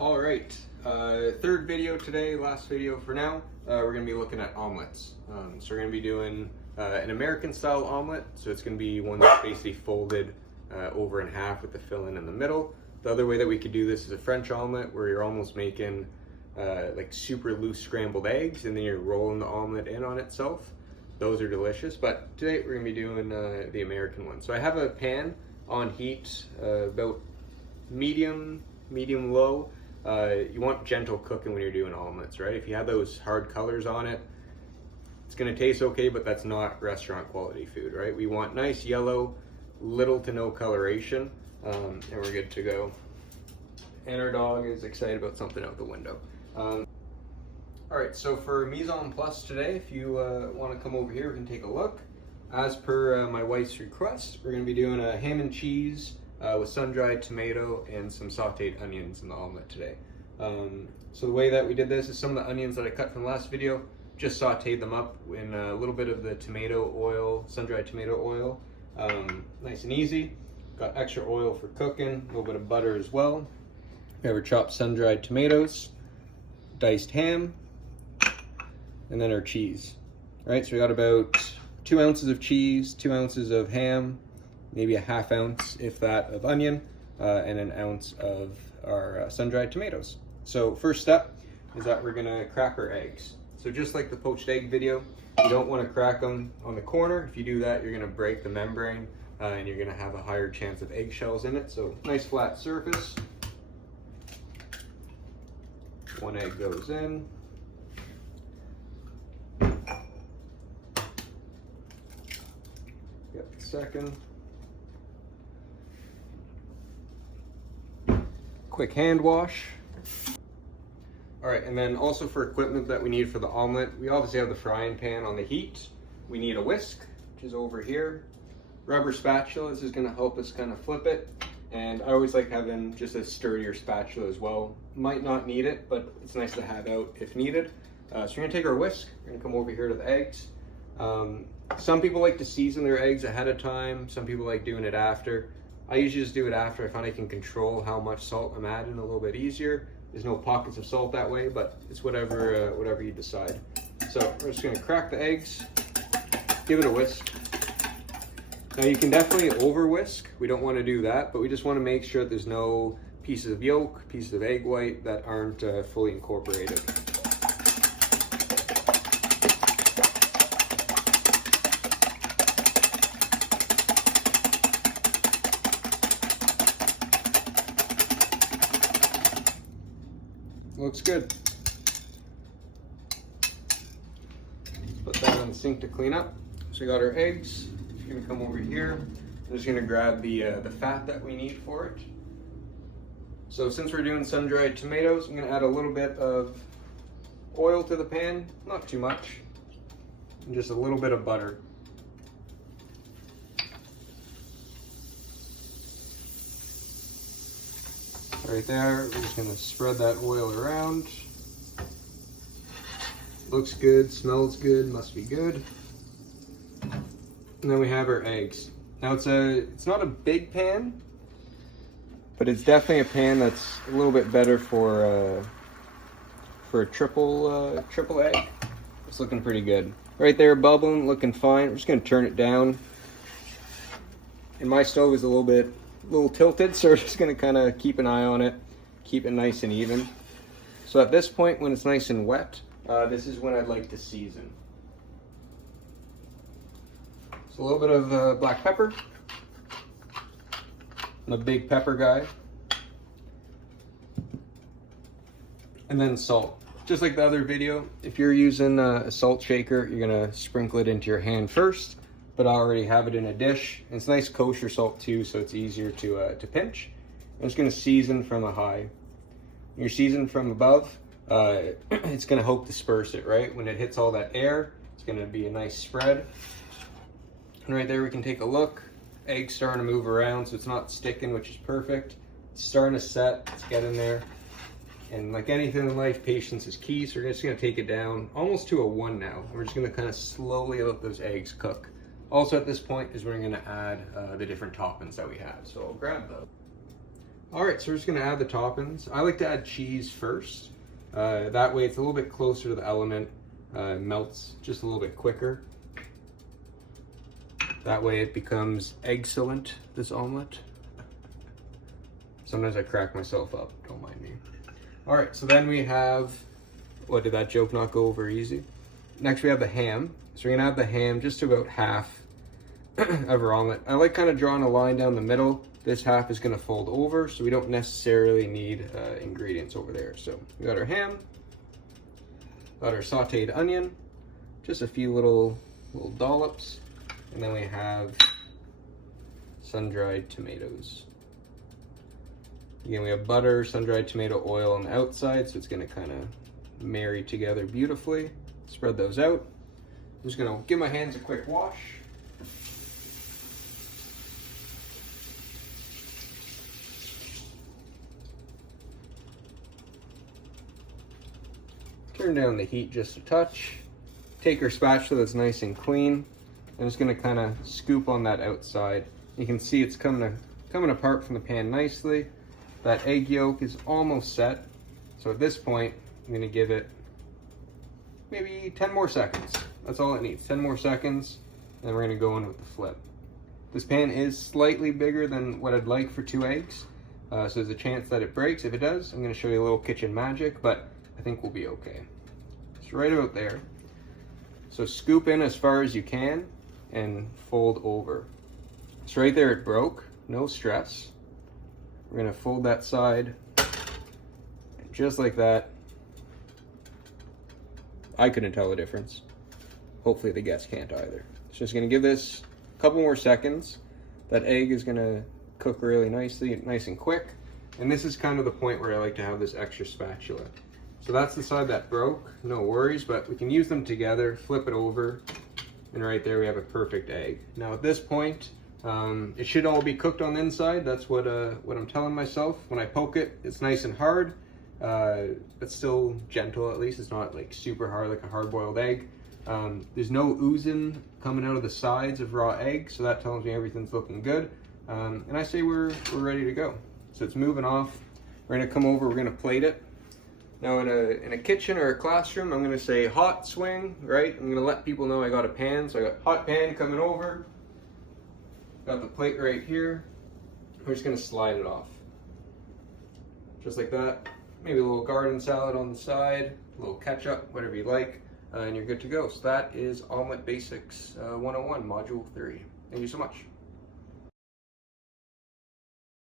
All right, third video today, last video for now. We're gonna be looking at omelets. So we're gonna be doing an American style omelet. So it's gonna be one that's basically folded over in half with the filling in the middle. The other way that we could do this is a French omelet, where you're almost making like super loose scrambled eggs, and then you're rolling the omelet in on itself. Those are delicious, but today we're gonna be doing the American one. So I have a pan on heat, about medium low. You want gentle cooking when you're doing omelets, right? If you have those hard colors on it, it's gonna taste okay, but that's not restaurant quality food, right? We want nice yellow, little to no coloration, and we're good to go. And our dog is excited about something out the window. All right, so for mise en place today, if you want to come over here, we can take a look. As per my wife's request, we're going to be doing a ham and cheese with sun-dried tomato and some sauteed onions in the omelet today. So the way that we did this is some of the onions that I cut from the last video, just sauteed them up in a little bit of the tomato oil, sun-dried tomato oil. Nice and easy. Got extra oil for cooking, a little bit of butter as well. We have our chopped sun-dried tomatoes, diced ham, and then our cheese. All right, so we got about 2 ounces of cheese, 2 ounces of ham, maybe a ½ ounce, if that, of onion, and an ounce of our sun-dried tomatoes. So first step is that we're gonna crack our eggs. So just like the poached egg video, you don't wanna crack them on the corner. If you do that, you're gonna break the membrane, and you're gonna have a higher chance of eggshells in it. So nice flat surface. 1 egg goes in. Got the second. Quick hand wash. All right, and then also for equipment that we need for the omelet, we obviously have the frying pan on the heat. We need a whisk, which is over here. Rubber spatula, this is gonna help us kind of flip it. And I always like having just a sturdier spatula as well. Might not need it, but it's nice to have out if needed. So we're gonna take our whisk, we're gonna come over here to the eggs. Some people like to season their eggs ahead of time. Some people like doing it after. I usually just do it after. I find I can control how much salt I'm adding a little bit easier. There's no pockets of salt that way, but it's whatever you decide. So we're just gonna crack the eggs, give it a whisk. Now you can definitely over whisk. We don't want to do that, but we just want to make sure that there's no pieces of yolk, pieces of egg white that aren't fully incorporated. Looks good. Let's put that on the sink to clean up. So we got our eggs. Gonna come over here. I'm just gonna grab the fat that we need for it. So since we're doing sun-dried tomatoes, I'm gonna add a little bit of oil to the pan, not too much, and just a little bit of butter. Right there, we're just gonna spread that oil around. Looks good, smells good, must be good. And then we have our eggs. Now it's not a big pan, but it's definitely a pan that's a little bit better for a triple egg. It's looking pretty good. Right there, bubbling, looking fine. I'm just gonna turn it down. And my stove is a little tilted, so we're just gonna kind of keep an eye on it, keep it nice and even. So at this point, when it's nice and wet, this is when I'd like to season. A little bit of black pepper. I'm a big pepper guy. And then salt. Just like the other video, if you're using a salt shaker, you're gonna sprinkle it into your hand first, but I already have it in a dish. And it's nice kosher salt too, so it's easier to pinch. I'm just gonna season from a high. When you're seasoned from above, it's gonna help disperse it, right? When it hits all that air, it's gonna be a nice spread. And right there we can take a look. Egg's starting to move around, so it's not sticking, which is perfect. It's starting to set, it's getting there. And like anything in life, patience is key, so we're just gonna take it down almost to a 1 now. We're just gonna kind of slowly let those eggs cook. Also at this point is when we're gonna add the different toppings that we have. So I'll grab those. All right, so we're just gonna add the toppings. I like to add cheese first. That way it's a little bit closer to the element, melts just a little bit quicker. That way it becomes excellent, this omelet. Sometimes I crack myself up, don't mind me. All right, so then we have, what, did that joke not go over easy? Next we have the ham. So we're gonna add the ham just to about half of our omelet. I like kind of drawing a line down the middle. This half is gonna fold over, so we don't necessarily need ingredients over there. So we got our ham, got our sauteed onion, just a few little dollops, and then we have sun-dried tomatoes. Again, we have butter, sun-dried tomato oil on the outside, so it's gonna kind of marry together beautifully. Spread those out. I'm just gonna give my hands a quick wash. Turn down the heat just a touch. Take our spatula that's nice and clean. I'm just gonna kind of scoop on that outside. You can see it's coming apart from the pan nicely. That egg yolk is almost set. So at this point, I'm gonna give it maybe 10 more seconds. That's all it needs, 10 more seconds. Then we're gonna go in with the flip. This pan is slightly bigger than what I'd like for 2 eggs. So there's a chance that it breaks. If it does, I'm gonna show you a little kitchen magic, but I think we'll be okay. It's right about there. So scoop in as far as you can and fold over. It's right there, it broke, no stress. We're gonna fold that side, and just like that. I couldn't tell the difference. Hopefully the guests can't either. So just gonna give this a couple more seconds. That egg is gonna cook really nicely, nice and quick. And this is kind of the point where I like to have this extra spatula. So that's the side that broke, no worries, but we can use them together, flip it over, and right there we have a perfect egg. Now at this point, it should all be cooked on the inside. That's what I'm telling myself. When I poke it, it's nice and hard, but still gentle at least. It's not like super hard like a hard-boiled egg. There's no oozing coming out of the sides of raw egg, so that tells me everything's looking good. And I say we're ready to go. So it's moving off. We're gonna come over, we're gonna plate it. Now in a kitchen or a classroom, I'm gonna say hot swing, right? I'm gonna let people know I got a pan. So I got hot pan coming over. Got the plate right here. We're just gonna slide it off. Just like that. Maybe a little garden salad on the side, a little ketchup, whatever you like, and you're good to go. So that is Omelette Basics 101, Module 3. Thank you so much.